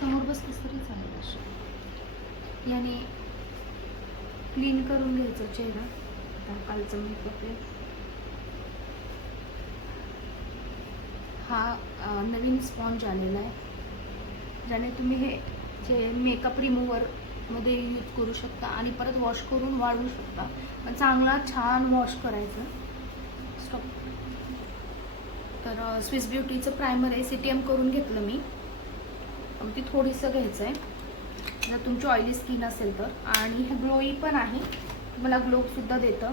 समोर बसलीस तरी चालेल अशी. याने क्लीन करून घ्यायचं चेहरा. आता कालचं मेकअप आहे हा नवीन स्पॉन्ज आलेला आहे. ज्याने तुम्ही हे जे मेकअप रिमूव्हरमध्ये यूज करू शकता आणि परत वॉश करून वाढवू शकता. पण चांगला छान वॉश करायचं. स्टॉप तर स्विस ब्युटीचं प्रायमर आहे. सी टी एम करून घेतलं मी. अ, ती थोडीसं घ्यायचं आहे. जर तुमची ऑइली स्किन असेल तर. आणि हे ग्लोई पण आहे. मला ग्लोसुद्धा देतं.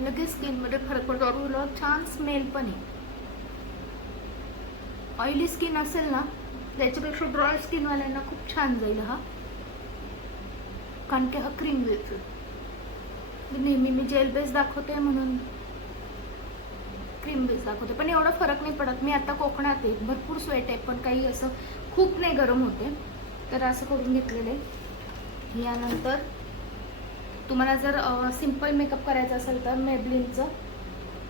लगेच स्किनमध्ये फरक पडतो. उलट छान स्मेल पण आहे. ऑइली स्किन असेल ना त्याच्यापेक्षा ड्राय स्किनवाल्यांना खूप छान जाईल हा. कारण की हा क्रीम बेस नेहमी मी जेल बेस दाखवते म्हणून क्रीम बेस दाखवते. पण एवढा फरक नाही पडत. मी आता कोकणात आहे. भरपूर स्वेट आहे पण काही असं खूप नाही गरम होते. तर असं करून घेतलेले. यानंतर तुम्हाला जर सिंपल मेकअप करायचा असेल तर मेबलिनचं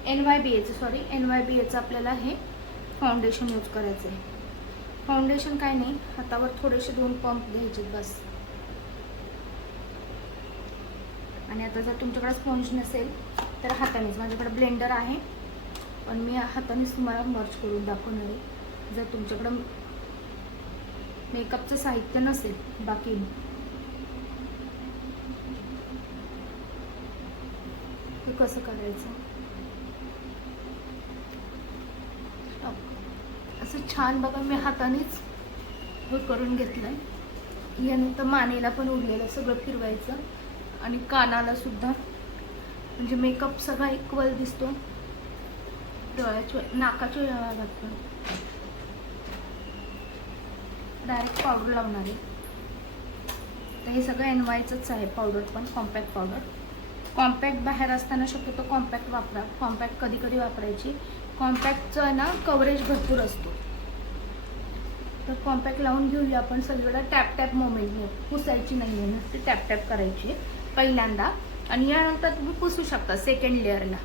एन वाय बी एचं सॉरी एन वाय बी एचं आपल्याला हे फाउंडेशन यूज करायचं आहे फाउंडेशन काय नाही. हातावर थोडेसे दोन पंप घ्यायचे बस. आणि आता जर तुमच्याकडे स्पॉन्ज नसेल तर हातानेच. माझ्याकडे ब्लेंडर आहे. पण मी हातानेच तुम्हाला मर्च करून दाखवणार आहे. जर तुमच्याकडं मेकअपचं साहित्य नसेल बाकी. हे कसं करायचं? असं छान बघा मी हातानेच हे करून घेतलं आहे यानंतर मानेला पण उरलेलं सगळं फिरवायचं. आणि कानाला सुद्धा. म्हणजे मेकअप सगळा इक्वल दिसतो. डोळ्याच्या नाकाच्या भागात पण डायरेक्ट पावडर लावणार आहे. तर हे सगळं एनवायचंच आहे पावडर पण कॉम्पॅक्ट पावडर कॉम्पॅक्ट बाहेर असताना शक्यतो कॉम्पॅक्ट वापरा. कॉम्पॅक्ट कधी कधी वापरायची. कॉम्पॅक्टचं आहे ना कव्हरेज भरपूर असतो. तर कॉम्पॅक्ट लावून घेऊया आपण सगळीकडे. टॅप टॅप मोमेंटने पुसायची नाही आहे नुसती टॅप टॅप करायची. पहिल्यांदा. आणि यानंतर तुम्ही पुसू शकता सेकंड लेअरला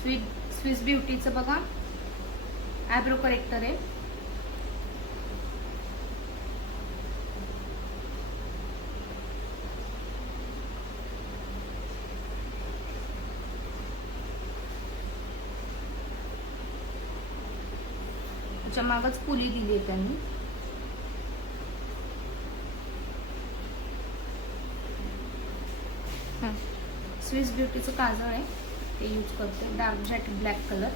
स्वीट स्विस ब्युटीचं बघा. ॲब्रो करेक्टर आहे. त्याच्या मागच पुली दिली आहे त्यांनी. स्विस ब्युटीचं काजळ आहे. ते यूज करते डार्क जॅट ब्लॅक कलर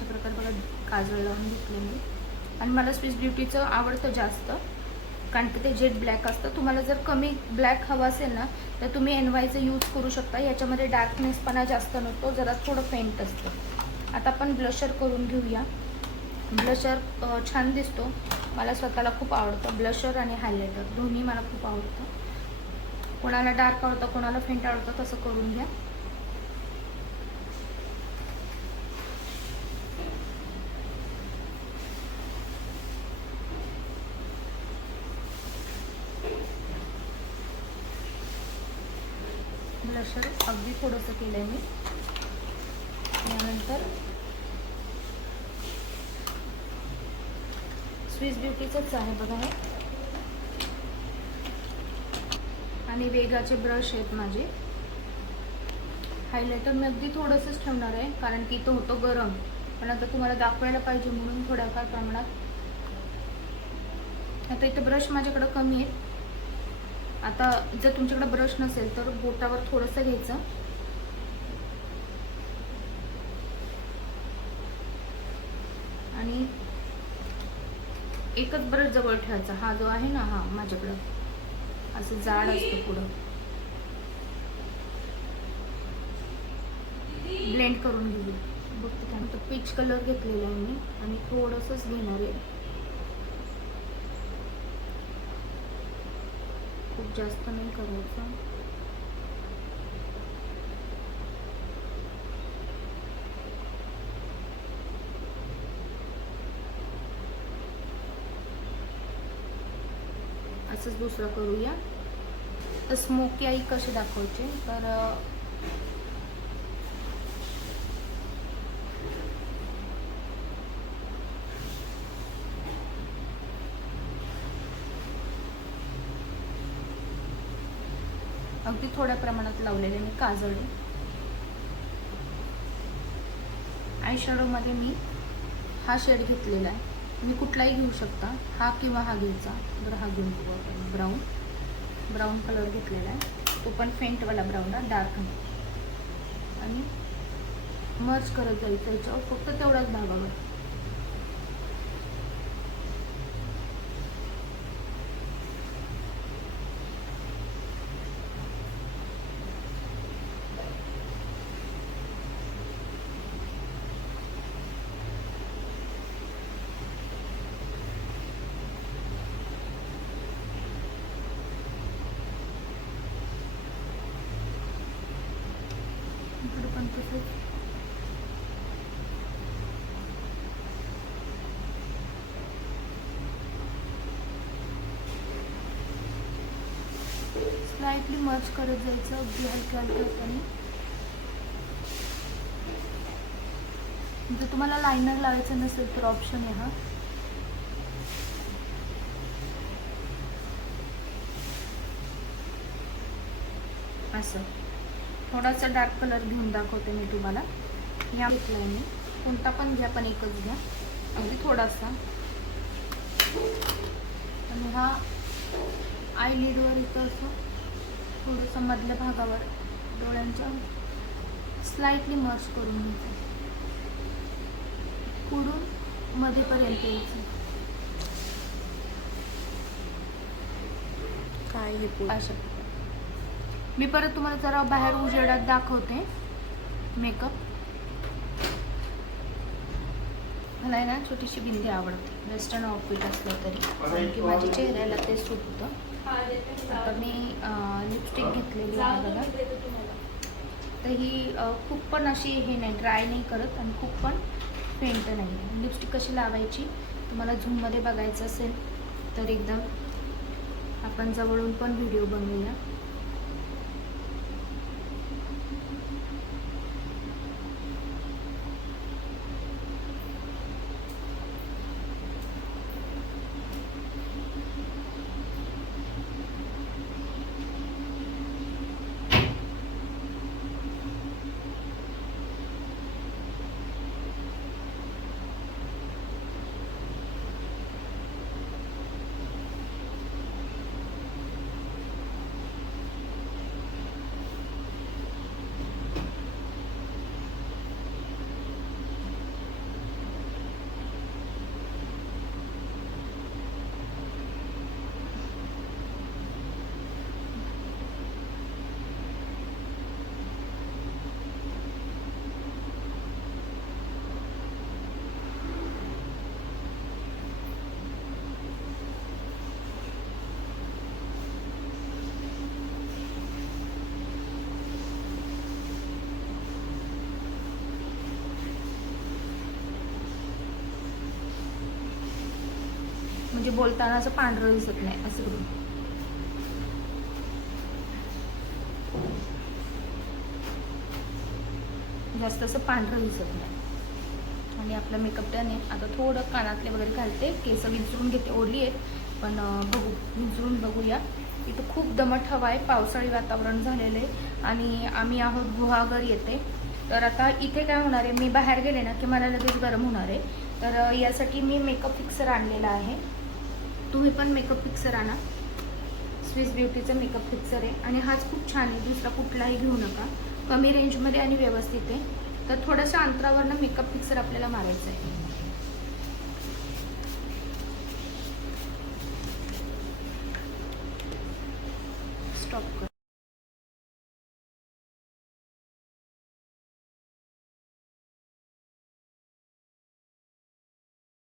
अशा प्रकारे बघा काजळ लावून घेतले मी आणि मला स्विस ब्युटीचं आवडतं जास्त. कारण की ते जेट ब्लॅक असतं. तुम्हाला जर कमी ब्लॅक हवं असेल ना तर तुम्ही एन वायचं यूज करू शकता. याच्यामध्ये डार्कनेसपणा जास्त नसतो. जरा थोडं फेंट असतं. आता आपण ब्लशर करून घेऊया. ब्लशर छान दिसतो. मला स्वतःला खूप आवडतं. ब्लशर आणि हायलायटर दोन्ही मला खूप आवडतं. कोणाला डार्क आवडतं कोणाला फेंट आवडतं तसं करून घ्या. प्रेशर अगदी थोडंसं केलं आहे मी यानंतर स्विस ब्युटीचंच आहे बघा हे. आणि वेगाचे ब्रश आहेत माझे. हायलायटर मी अगदी थोडंसंच ठेवणार आहे कारण की तो होतो गरम. पण आता तुम्हाला दाखवायला पाहिजे म्हणून थोड्याफार प्रमाणात. आता इथं ब्रश माझ्याकडं कमी आहे. आता जर तुमच्याकडे ब्रश नसेल तर बोटावर थोडंसं घ्यायचं. आणि एकच ब्रश जवळ ठेवायचा. हा जो आहे ना हा माझ्याकडं. असं जाड असतं पुढं. ब्लेंड करून घेऊ. बघते त्यानंतर पीच कलर घेतलेला आहे मी. आणि थोडंसंच घेणार आहे. खूप जास्त नाही करायचं. असंच दुसरं करूया. तर स्मोकी आई कशी दाखवायची? तर अगदी थोड्या प्रमाणात लावलेले मी काजळे. आयशॅडोमध्ये मी हा शेड घेतलेला आहे. मी कुठलाही घेऊ शकता. हा किंवा हा घ्यायचा. तर हा घेऊन बघू आपण ब्राऊन ब्राऊन कलर घेतलेला आहे. तो पण फेंटवाला ब्राऊन आहे. डार्क नाही आणि मर्ज करत जायचं याच्यावर फक्त तेवढाच भागावर. लाईटली मर्ज करत जायचं अगदी हलक्या हलक्या हाताने. जर तुम्हाला लायनर लावायचं नसेल तर ऑप्शन आहे हा. असं. थोडासा डार्क कलर घेऊन दाखवते मी तुम्हाला. या घेतला मी. कोणता पण घ्या पण एकच घ्या. अगदी थोडासा. आणि हा आय लिडवर इथं असं. थोडंसं मधल्या भागावर डोळ्यांच्या स्लाइटली मर्ज करून घ्यायचं. पुढून मध्येपर्यंत यायचं. काय हे अशा. मी परत तुम्हाला जरा बाहेर उजेडात दाखवते. मेकअप मला आहे ना छोटीशी बिंदी आवडते. वेस्टर्न आउटफिट असलं तरी. कारण की माझ्या चेहऱ्याला ते सूट होतं. आता मी लिपस्टिक घेतलेली आहे बघा. तर ही खूप पण अशी हे नाही ड्राय नाही करत आणि खूप पण फेंट नाही. लिपस्टिक कशी लावायची? तुम्हाला झूममध्ये बघायचं असेल तर एकदम आपण जवळून पण व्हिडिओ बनवूया. म्हणजे बोलताना असं पांढरं दिसत नाही असं. करून जास्त असं पांढरं दिसत नाही. आणि आपला मेकअप त्याने आता थोडं कानातले वगैरे घालते. केस विंचरून घेते ओढली आहेत. पण बघू विंचरून बघूया. इथं खूप दमट हवा आहे. पावसाळी वातावरण झालेलं आहे. आणि आम्ही आहोत गुहागर येते तर आता इथे काय होणार आहे? मी बाहेर गेले ना की मला लगेच गरम होणार आहे. तर यासाठी मी मेकअप फिक्सर आणलेला आहे. तुम्ही पण मेकअप फिक्सर आणा. स्विस ब्युटीचं मेकअप फिक्सर आहे. आणि हाच खूप छान आहे. दुसरा कुठलाही घेऊ नका. कमी रेंजमध्ये आणि व्यवस्थित आहे. तर थोड्याशा अंतरावरनं मेकअप फिक्सर आपल्याला मारायचं आहे.